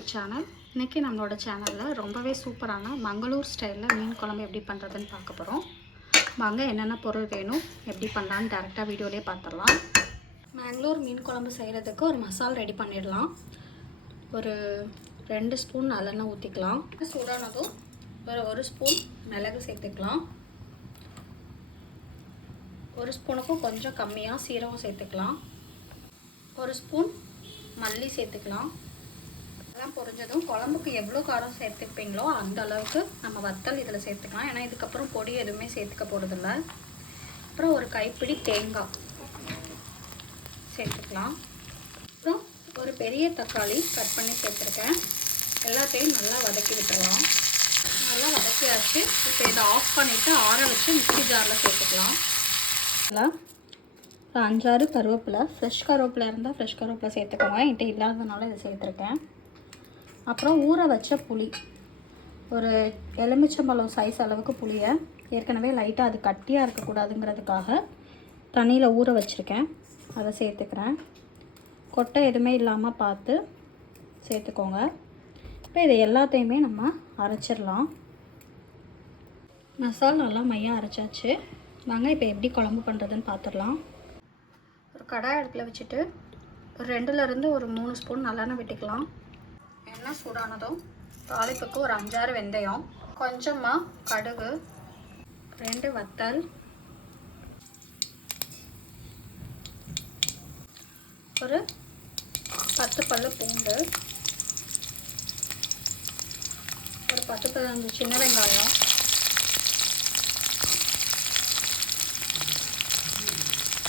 Cook channel. இன்றைக்கி நம்மளோட சேனலில் ரொம்பவே சூப்பரான மங்களூர் ஸ்டைலில் மீன் குழம்பு எப்படி பண்ணுறதுன்னு பார்க்க போகிறோம். வாங்க என்னென்ன பொருள் வேணும், எப்படி பண்ணலான்னு டேரெக்டாக வீடியோலேயே பார்த்துடலாம். மங்களூர் மீன் குழம்பு செய்கிறதுக்கு ஒரு மசாலா ரெடி பண்ணிடலாம். ஒரு 2 ஸ்பூன் நல்லெண்ணெய் ஊற்றிக்கலாம். சூடானதும் ஒரு ஸ்பூன் மிளகு சேர்த்துக்கலாம். 1 ஸ்பூனுக்கும் கொஞ்சம் கம்மியாக சீரகம் சேர்த்துக்கலாம். 1 ஸ்பூன் மல்லி சேர்த்துக்கலாம். எல்லாம் பொரிஞ்சதும் குழம்புக்கு எவ்வளோ காரம் சேர்த்துப்பீங்களோ அந்த அளவுக்கு நம்ம வத்தல் இதில் சேர்த்துக்கலாம். ஏன்னா இதுக்கப்புறம் பொடி எதுவுமே சேர்த்துக்க போகிறதில்ல. அப்புறம் ஒரு கைப்பிடி தேங்காய் சேர்த்துக்கலாம். அப்புறம் ஒரு பெரிய தக்காளி கட் பண்ணி சேர்த்துருக்கேன். எல்லாத்தையும் நல்லா வதக்கி விட்டுடலாம். நல்லா வதக்கியாச்சு. இப்போ இதை ஆஃப் பண்ணிவிட்டு ஆற வச்சு மிக்ஸி ஜாரில் சேர்த்துக்கலாம். ஒரு 5-6 கருவேப்பிலை, ஃப்ரெஷ் கருவேப்பிலை இருந்தால் ஃப்ரெஷ் கருவேப்பிலை சேர்த்துக்கோங்க. என்கிட்ட இல்லாததுனால இதை சேர்த்துருக்கேன். அப்புறம் ஊற வச்ச புளி, ஒரு எலுமிச்சம்பழம் சைஸ் அளவுக்கு புளியை ஏற்கனவே லைட்டாக அது கட்டியாக இருக்கக்கூடாதுங்கிறதுக்காக தண்ணியில் ஊற வச்சுருக்கேன். அதை சேர்த்துக்கிறேன். கொட்டை எதுவுமே இல்லாமல் பார்த்து சேர்த்துக்கோங்க. இப்போ இதை எல்லாத்தையுமே நம்ம அரைச்சிடலாம். மசாலா நல்லா மையாக அரைச்சாச்சு. வாங்க இப்போ எப்படி குழம்பு பண்ணுறதுன்னு பார்த்துடலாம். ஒரு கடாய் அடுப்பில் வச்சுட்டு ஒரு 2லேருந்து ஒரு 3 ஸ்பூன் நல்லெண்ணெய் விட்டுக்கலாம். எண்ணெய் சூடானதும் தாளிப்புக்கு ஒரு 5-6 வெந்தயம், கொஞ்சமாக கடுகு, 2 வத்தல், ஒரு 10 பல்லு பூண்டு, ஒரு 10-15 சின்ன வெங்காயம்,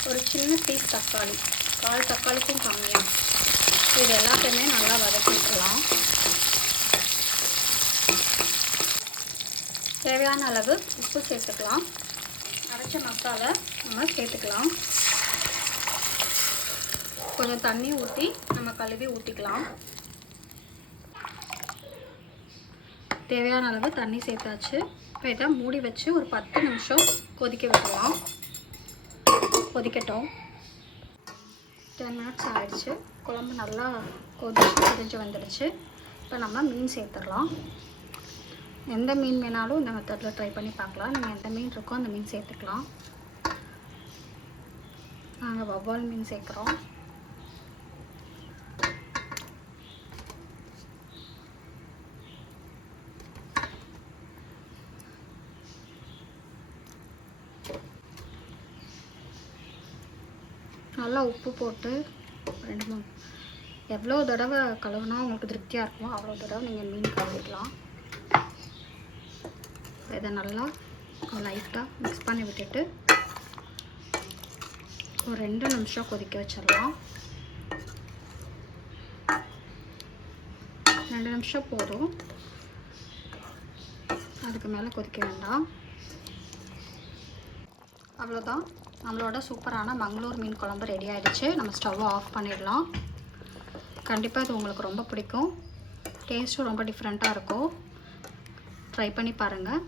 ஒரு சின்ன பீஸ் தக்காளி, 1/4 தக்காளிக்கும் கம்மியாக. இது எல்லாத்தையுமே நல்லா வதக்கிக்கலாம். தேவையான அளவு உப்பு சேர்த்துக்கலாம். அரைச்ச மசாலா நம்ம சேர்த்துக்கலாம். கொஞ்சம் தண்ணி ஊற்றி நம்ம கழுவி ஊற்றிக்கலாம். தேவையான அளவு தண்ணி சேர்த்தாச்சு. இப்போ இதை மூடி வச்சு ஒரு 10 நிமிஷம் கொதிக்க விடலாம். கொதிக்கட்டும். 10 மினிட்ஸ் ஆகிடுச்சு. குழம்பு நல்லா கொதிஞ்சு வந்துடுச்சு. இப்போ நம்ம மீன் சேர்த்துடலாம். எந்த மீன் வேணாலும் இந்த மெத்தடில் ட்ரை பண்ணி பார்க்கலாம். நீங்கள் எந்த மீன் இருக்கோ அந்த மீன் சேர்த்துக்கலாம். நாங்கள் வவ்வால் மீன் சேர்க்குறோம். நல்லா உப்பு போட்டு 2-3 எவ்வளோ தடவை கழுவுனா உங்களுக்கு திருப்தியாக இருக்குமோ அவ்வளோ தடவை நீங்கள் மீன் கழுவிக்கலாம். இதை நல்லா லைட்டாக மிக்ஸ் பண்ணி விட்டுட்டு ஒரு 2 நிமிஷம் கொதிக்க வச்சிடலாம். 2 நிமிஷம் போதும், அதுக்கு மேலே கொதிக்க வேண்டாம். அவ்வளோதான், நம்மளோட சூப்பரான மங்களூர் மீன் குழம்பு ரெடி ஆகிடுச்சு. நம்ம ஸ்டவ்வை ஆஃப் பண்ணிடலாம். கண்டிப்பாக இது உங்களுக்கு ரொம்ப பிடிக்கும். டேஸ்ட்டும் ரொம்ப டிஃப்ரெண்ட்டாக இருக்கும். ட்ரை பண்ணி பாருங்கள்.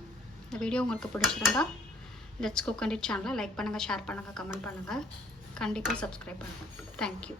இந்த வீடியோ உங்களுக்கு பிடிச்சிருந்தா லெட்ஸ் குக் அண்ட் இட் சேனலை லைக் பண்ணுங்கள், ஷேர் பண்ணுங்கள், கமெண்ட் பண்ணுங்கள். கண்டிப்பாக சப்ஸ்கிரைப் பண்ணுங்கள். தேங்க்யூ.